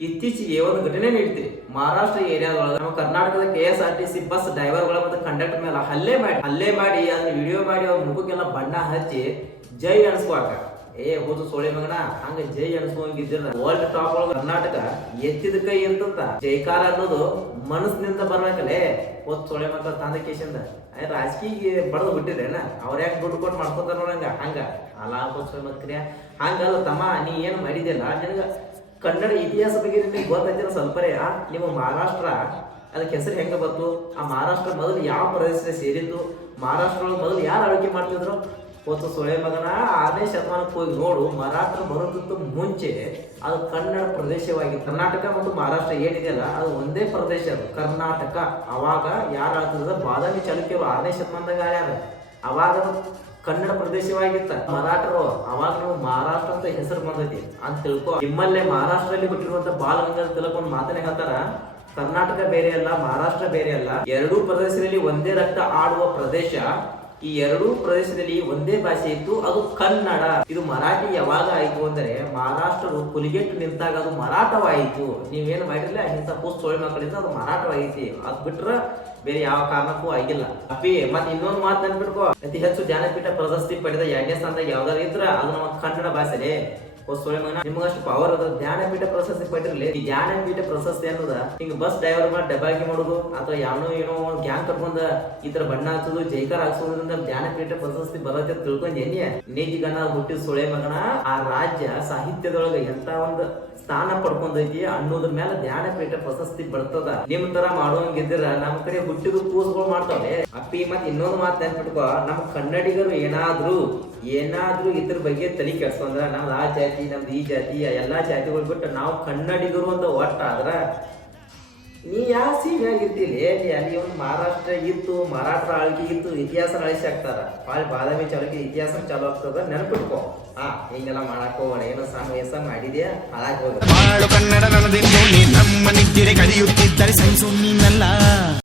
ಇತ್ತೀಚೆಗೆ ಒಂದು ಘಟನೆ ನೀಡಿದೆ. ಮಹಾರಾಷ್ಟ್ರ ಏರಿಯಾದೊಳಗೆ ನಮ್ಮ ಕರ್ನಾಟಕದ K S R T C bus ಡ್ರೈವರ್ಗಳ ಮತ್ತು ಕಂಡಕ್ಟರ್ ಮೇಲೆ ಹಲ್ಲೆ ಮಾಡಿ ಹಲ್ಲೆ ಮಾಡಿ ಅದನ್ನ ವಿಡಿಯೋ ಮಾಡಿ ಅವ್ರ ಮುಖಕ್ಕೆಲ್ಲ ಬಣ್ಣ ಹಚ್ಚಿ ಜೈ ಅನ್ಸ್ಕೊಳಕ ಏ, ಹೋದು ಸೋಳಿ ಮಗನ, ಹಂಗ ಜೈ ಅನ್ಸ್ಕೊಂಗಿದ್ದಿರ ವರ್ಲ್ಡ್ ಟಾಪ್ ಒಳಗ ಕರ್ನಾಟಕ ಎತ್ತಿದ ಕೈ ಅಂತಂತ ಜೈಕಾರ ಅನ್ನೋದು ಮನಸ್ಸಿನಿಂದ ಬರ್ಬೇಕಲ್ಲೇ ಹೋದ್ ಸೋಳೆ ಮಗ ತಂದ ಕೇಶಂದ. ರಾಜಕೀಯ ಬಡದು ಬಿಟ್ಟಿರೇನ ಅವ್ರ ಯಾಕೆ ದುಡ್ಡು ಕೊಟ್ಟು ಮಾಡ್ಕೊತಾರ ನೋಡಂಗ ಹಂಗ. ಅಲ್ಲ, ಹೋದ್ ಮಕ್ರಿಯ ಹಂಗಲ್ಲ ತಮ್ಮ, ನೀ ಏನ್ ಮಾಡಿದ್ಯಲ್ಲ? ನಿನಗ ಕನ್ನಡ ಇತಿಹಾಸ ಬಗ್ಗೆ ನಿಮಗೆ ಗೊತ್ತೈತಿರ ಸ್ವಲ್ಪರೇ. ನಿಮ್ಮ ಮಹಾರಾಷ್ಟ್ರ, ಅದಕ್ಕೆ ಹೆಸರು ಹೆಂಗ ಬಂತು? ಆ ಮಹಾರಾಷ್ಟ್ರ ಮೊದಲು ಯಾವ ಪ್ರದೇಶಕ್ಕೆ ಸೇರಿದ್ದು ಮಹಾರಾಷ್ಟ್ರ ಒಳಗೆ ಮೊದಲು ಯಾರು ಆಳ್ವಿಕೆ ಮಾಡ್ತಿದ್ರು? ಒಂದು ಸೊಳೆ ಮಗನ? ಆರನೇ ಶತಮಾನಕ್ಕೆ ಹೋಗಿ ನೋಡು, ಮಹಾರಾಷ್ಟ್ರ ಬರೋದಕ್ಕೂ ಮುಂಚೆ. ಅದು ಕನ್ನಡ ಪ್ರದೇಶವಾಗಿ, ಕರ್ನಾಟಕ ಮತ್ತು ಮಹಾರಾಷ್ಟ್ರ ಏನಿದೆಯಲ್ಲ ಅದು ಒಂದೇ ಪ್ರದೇಶ ಅದು, ಕರ್ನಾಟಕ. ಅವಾಗ ಯಾರು ಆಳ್ತಿದ್ರು? ಬಾದಾಮಿ ಚಾಲುಕ್ಯರು ಆರನೇ ಶತಮಾನದಾಗ ಯಾರು ಅವಾಗ ಕನ್ನಡ ಪ್ರದೇಶವಾಗಿತ್ತ ಮರಾಠರು, ಅವಾಗ ನಾವು ಮಹಾರಾಷ್ಟ್ರ ಅಂತ ಹೆಸರು ಬಂದೈತಿ. ಅಂತ ತಿಳ್ಕೊ. ನಿಮ್ಮಲ್ಲೇ ಮಹಾರಾಷ್ಟ್ರದಲ್ಲಿ ಹುಟ್ಟಿರುವಂತ ಬಾಲಗಂಗಾಧರ ತಿಲಕ್ ಒಂದು ಮಾತನೇ ಹೇಳ್ತಾರ, ಕರ್ನಾಟಕ ಬೇರೆ ಅಲ್ಲ, ಮಹಾರಾಷ್ಟ್ರ ಬೇರೆ ಅಲ್ಲ. ಎರಡೂ ಪ್ರದೇಶದಲ್ಲಿ ಒಂದೇ ರಕ್ತ ಆಡುವ ಪ್ರದೇಶ ಈ ಎರಡೂ ಪ್ರದೇಶದಲ್ಲಿ ಒಂದೇ ಭಾಷೆ ಇತ್ತು, ಅದು ಕನ್ನಡ. ಇದು ಮರಾಠಿ ಯಾವಾಗ ಆಯ್ತು ಅಂದ್ರೆ ಮಹಾರಾಷ್ಟ್ರರು ಪುಲಿಗೆಟ್ ನಿಂತಾಗ ಅದು ಮರಾಠವಾಯಿತು. ನೀವೇನು ಮಾಡಿರ್ಲಿಲ್ಲ ಇಂಥ ಪೋಸ್ಟ್ ಸೋಳಿ ಮಕ್ಕಳಿಂದ ಅದು ಮರಾಠವಾಗೈತಿ ಅದ್ ಬಿಟ್ರ ಬೇರೆ ಯಾವ ಕಾರಣಕ್ಕೂ ಆಗಿಲ್ಲ. ಅಪ್ಪಿ, ಮತ್ತೆ ಇನ್ನೊಂದು ಮಾತು ನೆನ್ಪಿಟ್ಕೋ. ಅತಿ ಹೆಚ್ಚು ಜ್ಞಾನಪೀಠ ಪ್ರಶಸ್ತಿ ಪಡೆದ ಎರಡನೇ ಸ್ಥಾನದಾಗ ಯಾವ್ದಾರು ಇದ್ರ ಅದು ನಮ್ಮ ಕನ್ನಡ ಭಾಷೆನೇ ಮಗನ. ನಿಮಗಷ್ಟು ಪವರ್ ಅದ. ಜ್ಞಾನಪೀಠ ಪ್ರಶಸ್ತಿ ಪಟ್ಟಿರ್ಲಿ ಈ ಜ್ಞಾನಪೀಠ ಪ್ರಶಸ್ತಿ ಅನ್ನೋದ ಹಿಂಗ ಬಸ್ ಡ್ರೈವರ್ ಮಾಡಿ ಡಬ್ಬಾಗಿ ಮಾಡುದು, ಅಥವಾ ಯಾವನೋ ಏನೋ ಒಂದು ಗ್ಯಾಂಗ್ ಕರ್ಕೊಂಡ ಈ ತರ ಬಣ್ಣ ಹಚ್ಚೋದು ಜೈಕಾರ ಹಾಕ್ಸೋದ್ರಿಂದ ಜ್ಞಾನಪೀಠ ಪ್ರಶಸ್ತಿ ಬರತ್ತೆ ತಿಳ್ಕೊಂಡ್ ನೇಜಿಗನ ಹುಟ್ಟಿದ ಸೊಳೆ ಮಗನ, ಆ ರಾಜ್ಯ ಸಾಹಿತ್ಯದೊಳಗ ಎಂತ ಒಂದು ಸ್ಥಾನ ಪಡ್ಕೊಂಡೈತಿ ಅನ್ನೋದ್ರ ಮೇಲೆ ಜ್ಞಾನಪೀಠ ಪ್ರಶಸ್ತಿ ಬರ್ತದ. ನಿಮ್ ತರ ಮಾಡೋಂಗಿದ್ರ ನಮ್ ಕಡೆ ಹುಟ್ಟಿದ ಕೂಸುಗಳು ಮಾಡ್ತಾವೆ ಅಪ್ಪಿ, ಮತ್ತೆ ಇನ್ನೊಂದು ಮಾತು ನೆನ್ಪಿಟ್ಕೋ. ನಮ್ ಕನ್ನಡಿಗರು ಏನಾದ್ರು ಏನಾದ್ರೂ ಇದ್ರ ಬಗ್ಗೆ ತಲೆ ಕೆಡ್ಸ್ಕೊಂಡ್ರೆ ನಮ್ದು ಆ ಜಾತಿ, ನಮ್ದು ಈ ಜಾತಿ ಎಲ್ಲಾ ಜಾತಿಗಳು ಬಿಟ್ಟು ನಾವು ಕನ್ನಡಿಗರು ಅಂತ ಒಟ್ಟ ಆದ್ರ ನೀ ಯಾವ ಸೀಮೆಯಾಗಿರ್ತೀಲಿ ನೀ ಅಲ್ಲಿ ಒಂದು ಮಹಾರಾಷ್ಟ್ರ ಇತ್ತು, ಮರಾಠರ ಆಳ್ಕೆ ಇತ್ತು ಇತಿಹಾಸ ಅಳಿಸಿ ಹಾಕ್ತಾರ. ಭಾಳ ಬಾದಾಮಿ ಚಾಲುಕ್ಯ ಇತಿಹಾಸ ಚಾಲು ಆಗ್ತದ ನೆನಪಿಟ್ಕೋ. ಆ, ಹಿಂಗೆಲ್ಲ ಮಾಡಕ್ ಹೋಗೋಣ ಏನೋ ಸಮಾವೇಶ ಮಾಡಿದ್ಯಾ? ಹಾಳಾಗಿ ಹೋಗ ಕನ್ನಡ